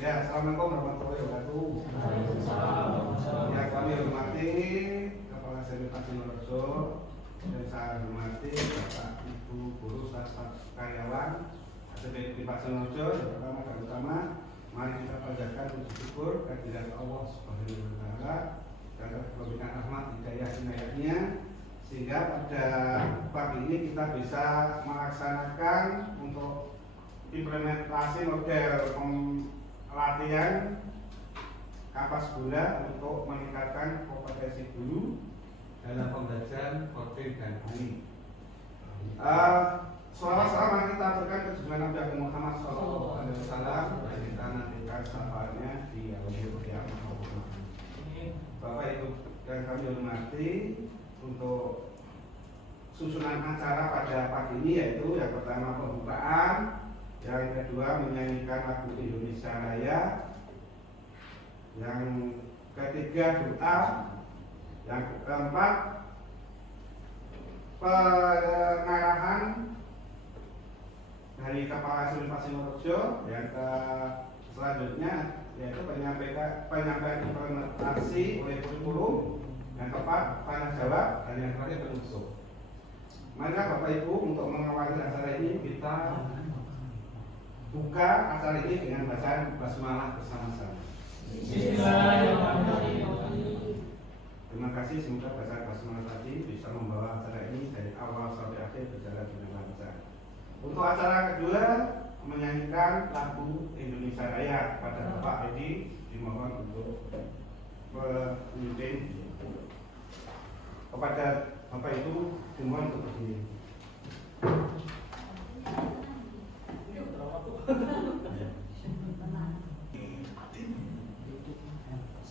Ya, assalamualaikum warahmatullahi wabarakatuh. Ya, kami hormati Kepala Sekolah Pasinorjo dan saya hormati Bapak Ibu guru staf karyawan SPDP Pasinorjo. Yang pertama dan utama, mari kita panjatkan puji syukur kehadirat Allah Subhanahu wa taala dan kebaikan rahmat hidayah inayahnya sehingga pada pagi ini kita bisa melaksanakan untuk implementasi model latihan kapas gula untuk meningkatkan kompetensi guru dalam pembelajaran coding dan AI. Selama kita berikan kejujuran Nabi Muhammad SAW dan kita nantikan sahabatnya di audio yang Bapak Ibu dan kami hormati untuk susunan acara pada pagi ini yaitu yang pertama pembukaan, yang kedua menyanyikan lagu Indonesia Raya, yang ketiga doa, yang keempat pengarahan dari Kepala Sekolah Pasinorjo, yang selanjutnya yaitu penyampaian implementasi oleh kurikulum, yang keempat tanya jawab, dan yang terakhir penutup. Maka Bapak Ibu untuk mengawali acara ini kita buka acara ini dengan bacaan basmalah bersama-sama. Terima kasih, semoga bacaan basmalah tadi bisa membawa acara ini dari awal sampai akhir berjalan dengan lancar. Untuk acara kedua menyanyikan lagu Indonesia Raya pada Bapak Edi dimohon untuk memimpin. Kepada Bapak itu dimohon untuk berdiri.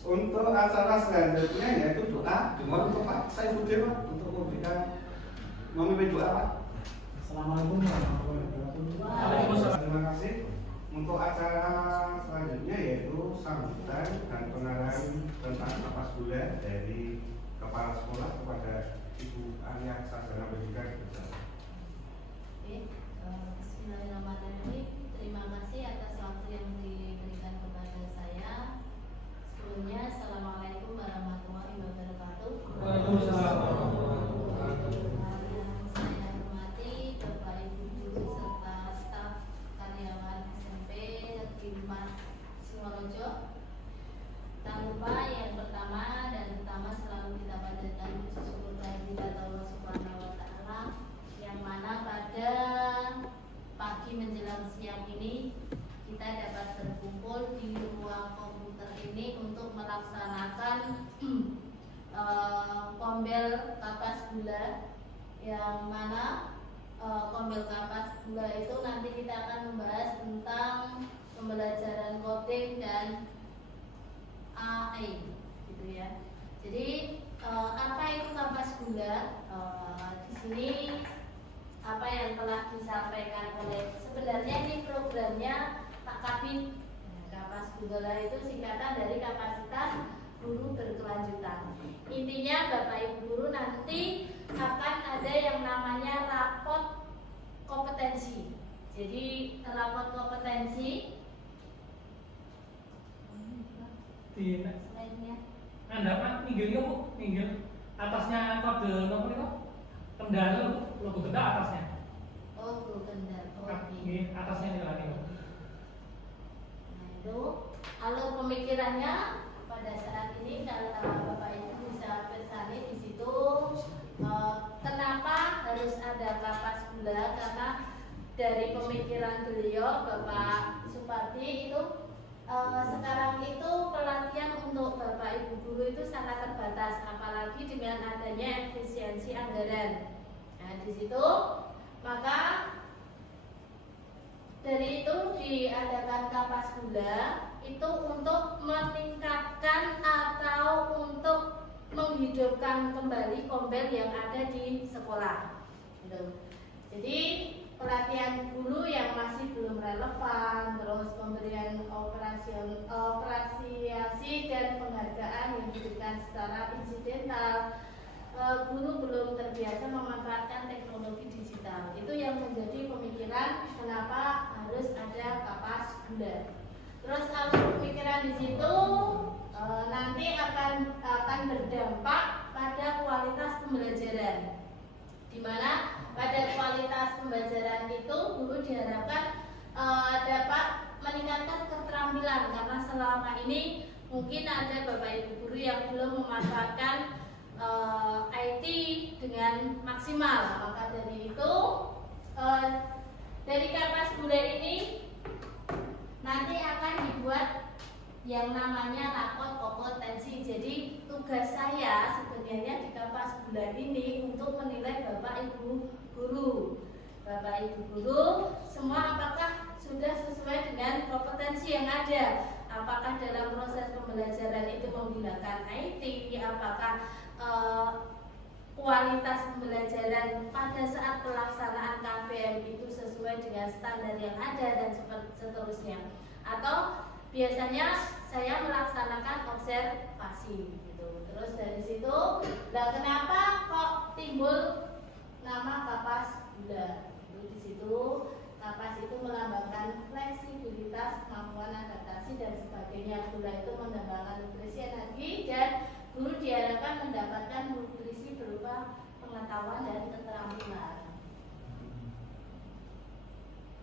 Untuk acara selanjutnya yaitu doa, dimohon untuk Pak Saifuddin untuk memberikan memimpin doa Pak. Assalamualaikum warahmatullahi wabarakatuh. Terima kasih. Untuk acara selanjutnya yaitu sambutan dan pengarahan tentang kapas gula dari Kepala Sekolah kepada Ibu Arya Sarjana Pendidikan. Bismillahirrahmanirrahim. Terima kasih atas waktu yang diberikan kepada saya. Sebelumnya, Assalamualaikum warahmatullahi wabarakatuh. Waalaikumsalam. Yang saya hormati Bapak Ibu guru serta staf karyawan SMP Negeri 4 Singorojo. Tak lupa yang pertama dan utama selalu kita panjatkan puji syukur kehadirat Allah Subhanahu wa taala yang mana pada pagi menjelang siang ini kita dapat berkumpul di ruang komputer ini untuk melaksanakan kombel kapas gula yang mana kombel kapas gula itu nanti kita akan membahas tentang pembelajaran coding dan AI gitu ya. Jadi apa itu kapas gula? Di sini apa yang telah disampaikan oleh sebenarnya ini programnya Pak Kabin. Kapas gula itu singkatan dari kapasitas guru berkelanjutan. Intinya Bapak Ibu guru nanti akan ada yang namanya rapot kompetensi. Jadi rapot kompetensi slide-nya. Anda kan minggirnya Bu, minggir atasnya kode nomor itu kendala Bu, logo benda atasnya. Oh, guru kendal. Ini atasnya lagi. Nah itu alur pemikirannya pada saat ini kalau Bapak Ibu bisa pesani di situ kenapa harus ada kapas gula, karena dari pemikiran beliau Bapak Supardi itu sekarang itu pelatihan untuk Bapak Ibu guru itu sangat terbatas, apalagi dengan adanya efisiensi anggaran. Nah di situ maka dari itu diadakan kapas gula itu untuk meningkatkan atau untuk menghidupkan kembali kombel yang ada di sekolah. Jadi pelatihan dulu yang masih belum relevan, terus pemberian apresiasi dan penghargaan yang diberikan secara insidental, guru belum terbiasa memanfaatkan teknologi digital. Itu yang menjadi pemikiran kenapa harus ada kapas gula. Terus alur pemikiran di situ nanti akan berdampak pada kualitas pembelajaran, di mana pada kualitas pembelajaran itu guru diharapkan dapat meningkatkan keterampilan, karena selama ini mungkin ada bapak ibu guru yang belum memanfaatkan IT dengan maksimal. Maka dari itu dari Kapas Gula ini nanti akan dibuat yang namanya rapor kompetensi. Jadi tugas saya sebenarnya di Kapas Gula ini untuk menilai bapak ibu guru. Bapak ibu guru semua apakah sudah sesuai dengan kompetensi yang ada? Apakah dalam proses pembelajaran itu menggunakan IT? Apakah kualitas pembelajaran pada saat pelaksanaan KBM itu sesuai dengan standar yang ada dan seterusnya? Atau biasanya saya melaksanakan observasi gitu. Terus dari situ, nah kenapa kok timbul nama Kapas Gula? Di situ Kapas itu melambangkan fleksibilitas, kemampuan adaptasi dan sebagainya. Gula itu melambangkan nutrisi energi, dan guru diharapkan mendapatkan nutrisi berupa pengetahuan dan keterampilan.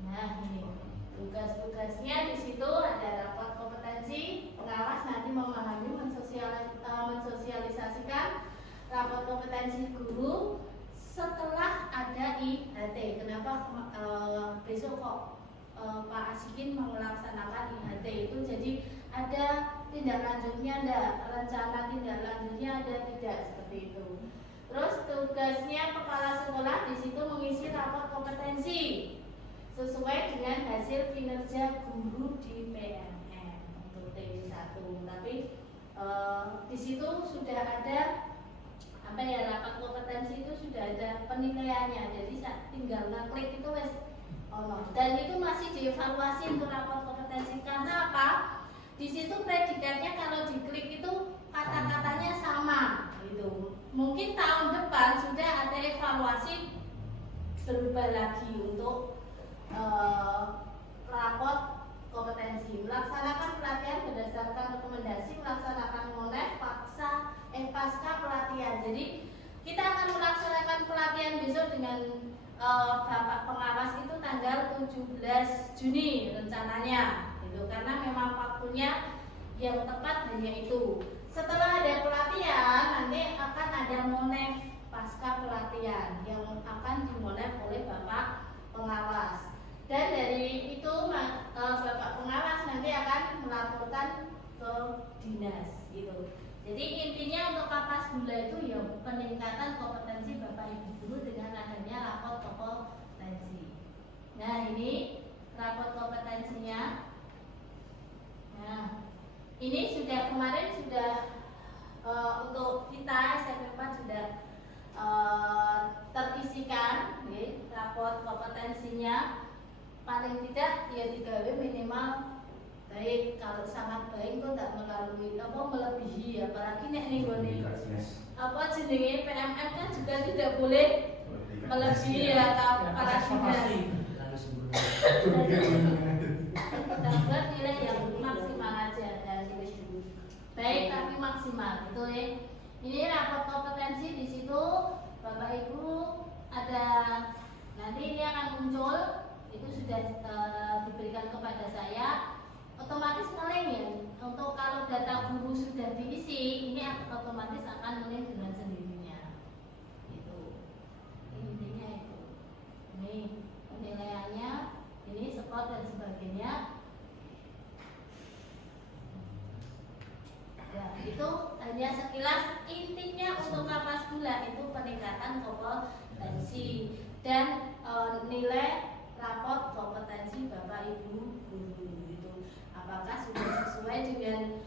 Nah ini tugas-tugasnya di situ ada rapor kompetensi, pengawas nanti memahami mensosialisasikan rapor kompetensi guru setelah ada IHT. Kenapa besok kok Pak Asikin melaksanakan IHT itu? Jadi ada tindak lanjutnya enggak? Rencana tindak lanjutnya ada tidak? Seperti itu. Terus tugasnya kepala sekolah di situ mengisi rapor kompetensi sesuai dengan hasil kinerja guru di PNM untuk T1. Tapi di situ sudah ada rapor kompetensi itu sudah ada penilaiannya. Jadi tinggal ngeklik itu wes dan itu masih dievaluasi untuk rapor kompetensi. Karena apa? Di situ predikatnya kalau diklik itu kata-katanya sama gitu. Mungkin tahun depan sudah ada evaluasi berubah lagi untuk rapor kompetensi. Melaksanakan pelatihan berdasarkan rekomendasi, melaksanakan monef pasca pelatihan. Jadi kita akan melaksanakan pelatihan besok dengan Bapak pengawas itu tanggal 17 Juni rencananya gitu, karena memang waktunya yang tepat hanya itu. Setelah ada pelatihan nanti akan ada monef pasca pelatihan yang akan dimonef oleh Bapak pengawas, dan dari itu Bapak pengawas nanti akan melaporkan ke dinas gitu. Jadi intinya untuk Kapas Gula itu ya peningkatan kompetensi Bapak Ibu guru dengan adanya rapor kompetensi. Nah ini rapor kompetensinya. Nah ini sudah kemarin sudah untuk kita SMP 4 sudah terisikan rapor kompetensinya. Paling tidak ya 3W minimal baik. Kalau sangat baik kok tidak melalui melebihi, apalagi nek ning gone jenenge PMM kan juga tidak boleh melebihi ya para dinas. Dapat nilai yang maksimal aja dari baik tapi maksimal gitu ya. Ini rapor kompetensi di situ Bapak Ibu ada nanti ini akan muncul, itu sudah diberikan kepada saya. Otomatis ngeleng ya, untuk kalau data guru sudah diisi ini otomatis akan ngeleng dengan sendirinya itu. Intinya itu ini penilaiannya, ini skor dan sebagainya ya. Itu hanya sekilas intinya untuk Kapas Gula itu peningkatan kompetensi dan nilai rapor kompetensi Bapak Ibu guru itu. Apakah sudah sesuai dengan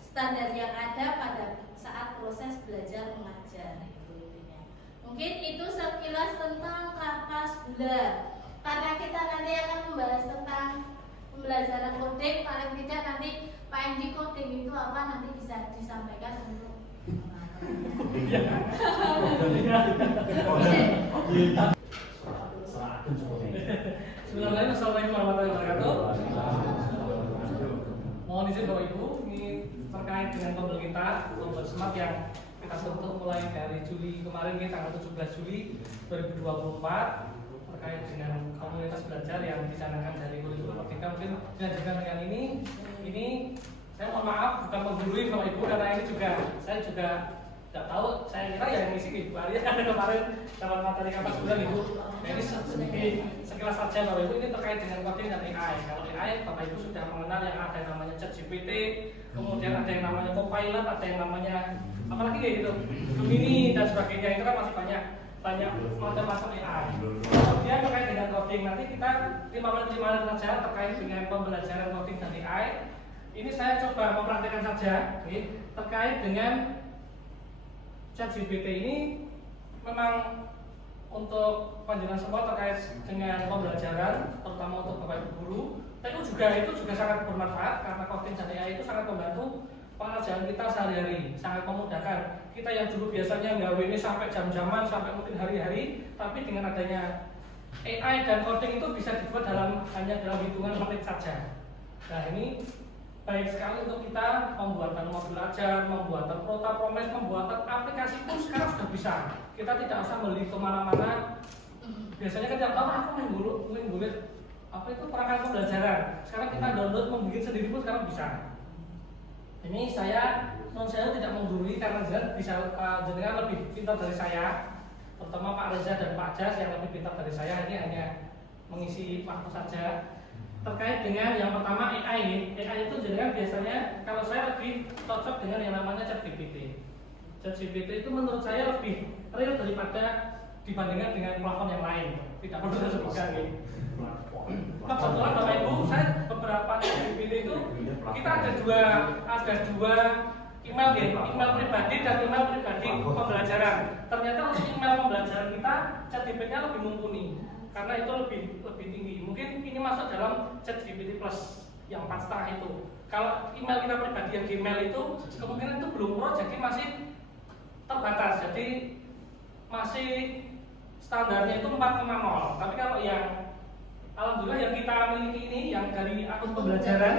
standar yang ada pada saat proses belajar mengajar itu intinya. Mungkin itu sekilas tentang Kapas Gula. Karena kita nanti akan membahas tentang pembelajaran coding, paling tidak nanti Pak Endi coding itu apa nanti bisa disampaikan untuk Bismillahirrahmanirrahim. Assalamualaikum warahmatullahi wabarakatuh. mohon izin Bapak Ibu, ini terkait dengan tombol kita, tombol smart yang kita bentuk mulai dari Juli kemarin, ini tanggal 17 Juli 2024, terkait dengan komunitas belajar yang dicanangkan dari kurikulum Merdeka. Mungkin dilanjutkan dengan ini saya mohon maaf bukan menggurui Bapak Ibu, karena ini juga saya juga tidak tahu, saya kira yang ngisi Ibu Arya karena kemarin dalam materi kapas bulan Ibu. Nah, ini sedikit sekilas saja Bapak Ibu, ini terkait dengan coding dan AI. Kalau AI Bapak Ibu sudah mengenal yang ada yang namanya ChatGPT, kemudian ada yang namanya Copilot, ada yang namanya apalagi kayak gitu, Gemini dan sebagainya. Itu kan masih banyak macam-macam AI. Kemudian terkait dengan coding, nanti kita 5 menit saja terkait dengan pembelajaran coding dan AI. Ini saya coba mempraktikkan saja terkait dengan ChatGPT ini. Memang untuk panjenengan semua terkait dengan pembelajaran, terutama untuk Bapak Ibu guru, itu juga sangat bermanfaat karena coding dan AI itu sangat membantu pengerjaan kita sehari-hari, sangat memudahkan. Kita yang dulu biasanya nggawe ini sampai jam-jaman, sampai mungkin hari-hari, tapi dengan adanya AI dan coding itu bisa dibuat hanya dalam hitungan menit saja. Nah, ini baik sekali untuk kita pembuatan modul ajar, pembuatan promes, pembuatan aplikasi pun sekarang sudah bisa. Kita tidak usah beli kemana-mana. Biasanya kan tiap tahun aku menggulit apa itu perangkat pembelajaran. Sekarang kita download membuat sendiri pun sekarang bisa. Ini saya tidak menggurui karena jenengan lebih pintar dari saya, terutama Pak Reza dan Pak Jas yang lebih pintar dari saya. Ini hanya mengisi waktu saja. Terkait dengan yang pertama AI itu jenengan biasanya kalau saya lebih cocok dengan yang namanya ChatGPT. ChatGPT itu menurut saya lebih real daripada dibandingkan dengan platform yang lain. Tidak perlu saya sebutkan ini. Kebetulan Bapak Ibu, saya beberapa ChatGPT itu kita ada dua email pribadi dan email pribadi pembelajaran. Ternyata untuk email pembelajaran kita ChatGPT-nya lebih mumpuni karena itu lebih tinggi. Mungkin ini masuk dalam ChatGPT Plus yang 4,5 itu. Kalau email kita pribadi yang Gmail itu kemungkinan itu belum pro, jadi masih terbatas. Jadi masih standarnya itu 4,0. Tapi kalau yang alhamdulillah yang kita miliki ini yang dari akun pembelajaran,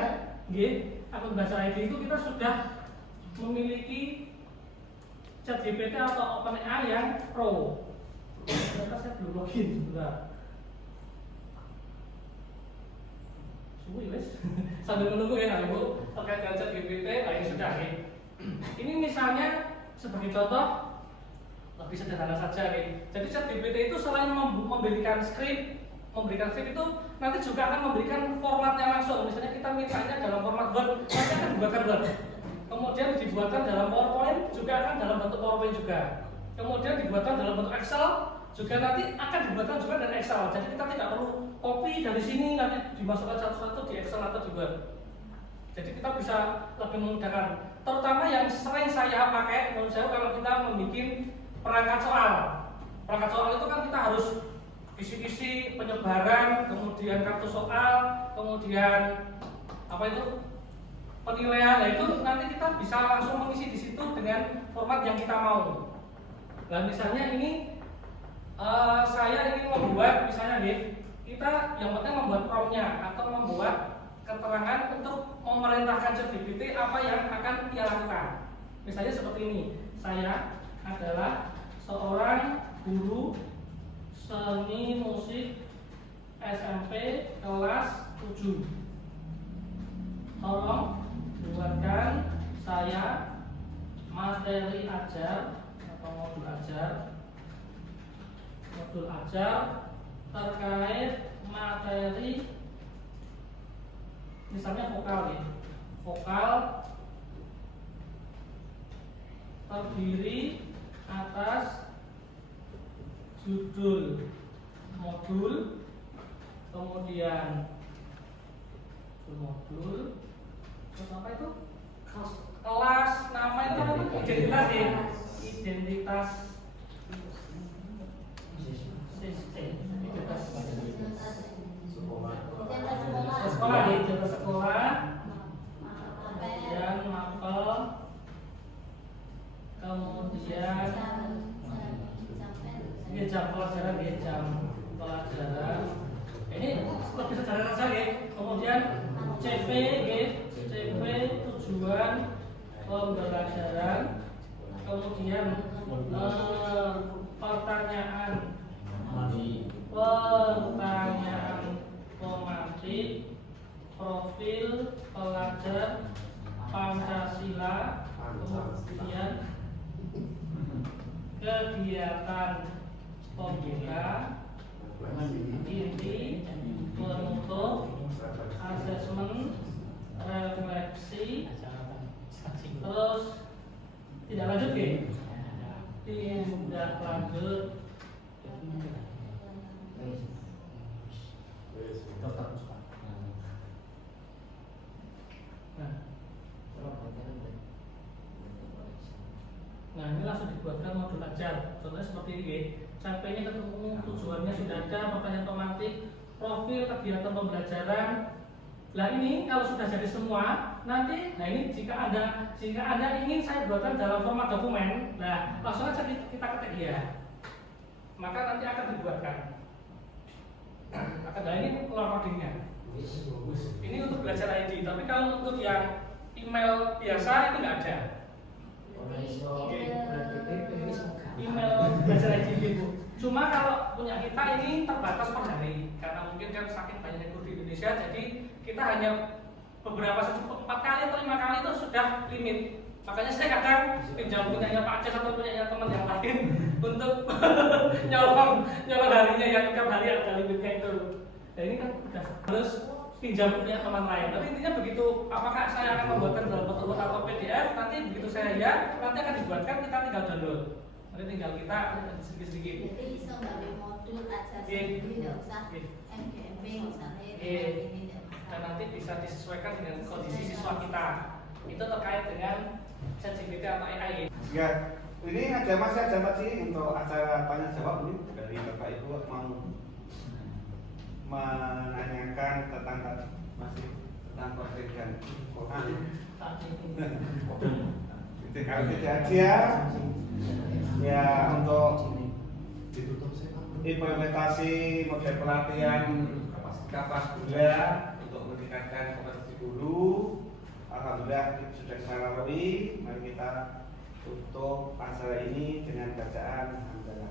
akun pembelajaran ID itu kita sudah memiliki ChatGPT atau OpenAI yang pro. Ternyata saya belum login sebentar. Sambil menunggu ya Ibu terkait dengan ChatGPT, nah ini sudah ya. Ini misalnya sebagai contoh lebih sederhana saja ya. Jadi ChatGPT itu selain memberikan skrip itu nanti juga akan memberikan formatnya langsung. Misalnya kita mintanya dalam format Word, nanti akan dibuatkan Word. Kemudian dibuatkan dalam PowerPoint, juga akan dalam bentuk PowerPoint juga. Kemudian dibuatkan dalam bentuk Excel, juga nanti akan dibuatkan juga dari Excel. Jadi kita tidak perlu copy dari sini nanti dimasukkan satu-satu di Excel atau di Word. Jadi kita bisa lebih memudahkan. Terutama yang sering saya pakai, menurut saya kalau kita membuat perangkat soal. Perangkat soal itu kan kita harus isi-isi penyebaran, kemudian kartu soal, kemudian apa itu penilaian. Nah itu nanti kita bisa langsung mengisi di situ dengan format yang kita mau. Nah misalnya ini saya ingin membuat misalnya kita yang penting membuat prompt-nya atau membuat keterangan untuk memerintahkan ChatGPT apa yang akan ia lakukan. Misalnya seperti ini, saya adalah seorang guru seni musik SMP kelas 7. Tolong buatkan saya materi ajar atau modul ajar terkait materi misalnya vokal ya. Vokal terdiri atas judul modul, kemudian modul, terus apa itu? Kelas, nama itu apa? Identitas ya? Identitas sekolah ya, identitas sekolah, kemudian mapel, kemudian ini jam pelajaran ya, jam pelajaran. Ini lebih sederhana saja ya. Kemudian CP, CCP tujuan pembelajaran, kemudian pertanyaan pemantik, profil pelajar Pancasila, kemudian kegiatan pembuka, inti, penutup, asesmen, refleksi, terus tidak lanjut ya? Tidak lanjut. Nah, ini langsung dibuatkan modul ajar. Contohnya seperti ini, sampainya ketemu, tujuannya sudah ada, pertanyaan pemantik, profil kegiatan pembelajaran. Nah ini kalau sudah jadi semua, nanti, nah ini jika Anda ingin saya buatkan dalam format dokumen, nah langsung aja kita ketik ya. Maka nanti akan dibuatkan. Nah ini codingnya. Ini untuk belajar ID, tapi kalau untuk yang email biasa itu nggak ada. Email belajar ID Bu. Cuma kalau punya kita ini terbatas per hari, karena mungkin kan saking banyaknya guru di Indonesia, jadi kita hanya beberapa 4 kali atau 5 kali itu sudah limit. Makanya saya kadang pinjam punyanya Pak Aceh atau punyanya teman yang lain untuk nyolong harinya yang tiap hari ada limitnya itu. Nah ini kan udah harus pinjam punya teman lain. Tapi intinya begitu, apakah saya akan membuatkan dalam bentuk Word atau PDF, nanti begitu saya nanti akan dibuatkan, kita tinggal download. Nanti tinggal kita sedikit-sedikit. Jadi bisa ngambil modul aja sendiri, tidak usah MGMP, nggak usah ini. Dan nanti bisa disesuaikan dengan kondisi siswa kita. Itu terkait dengan ChatGPT atau AI. Ya, ini masih ada sih untuk acara tanya jawab ini dari Bapak Ibu mau menanyakan tentang konten Quran. Itu kalau tidak aja ya untuk implementasi model pelatihan kapas gula untuk meningkatkan kompetensi guru. Alhamdulillah sudah saya lalui. Mari kita tutup acara ini dengan bacaan hamdalah.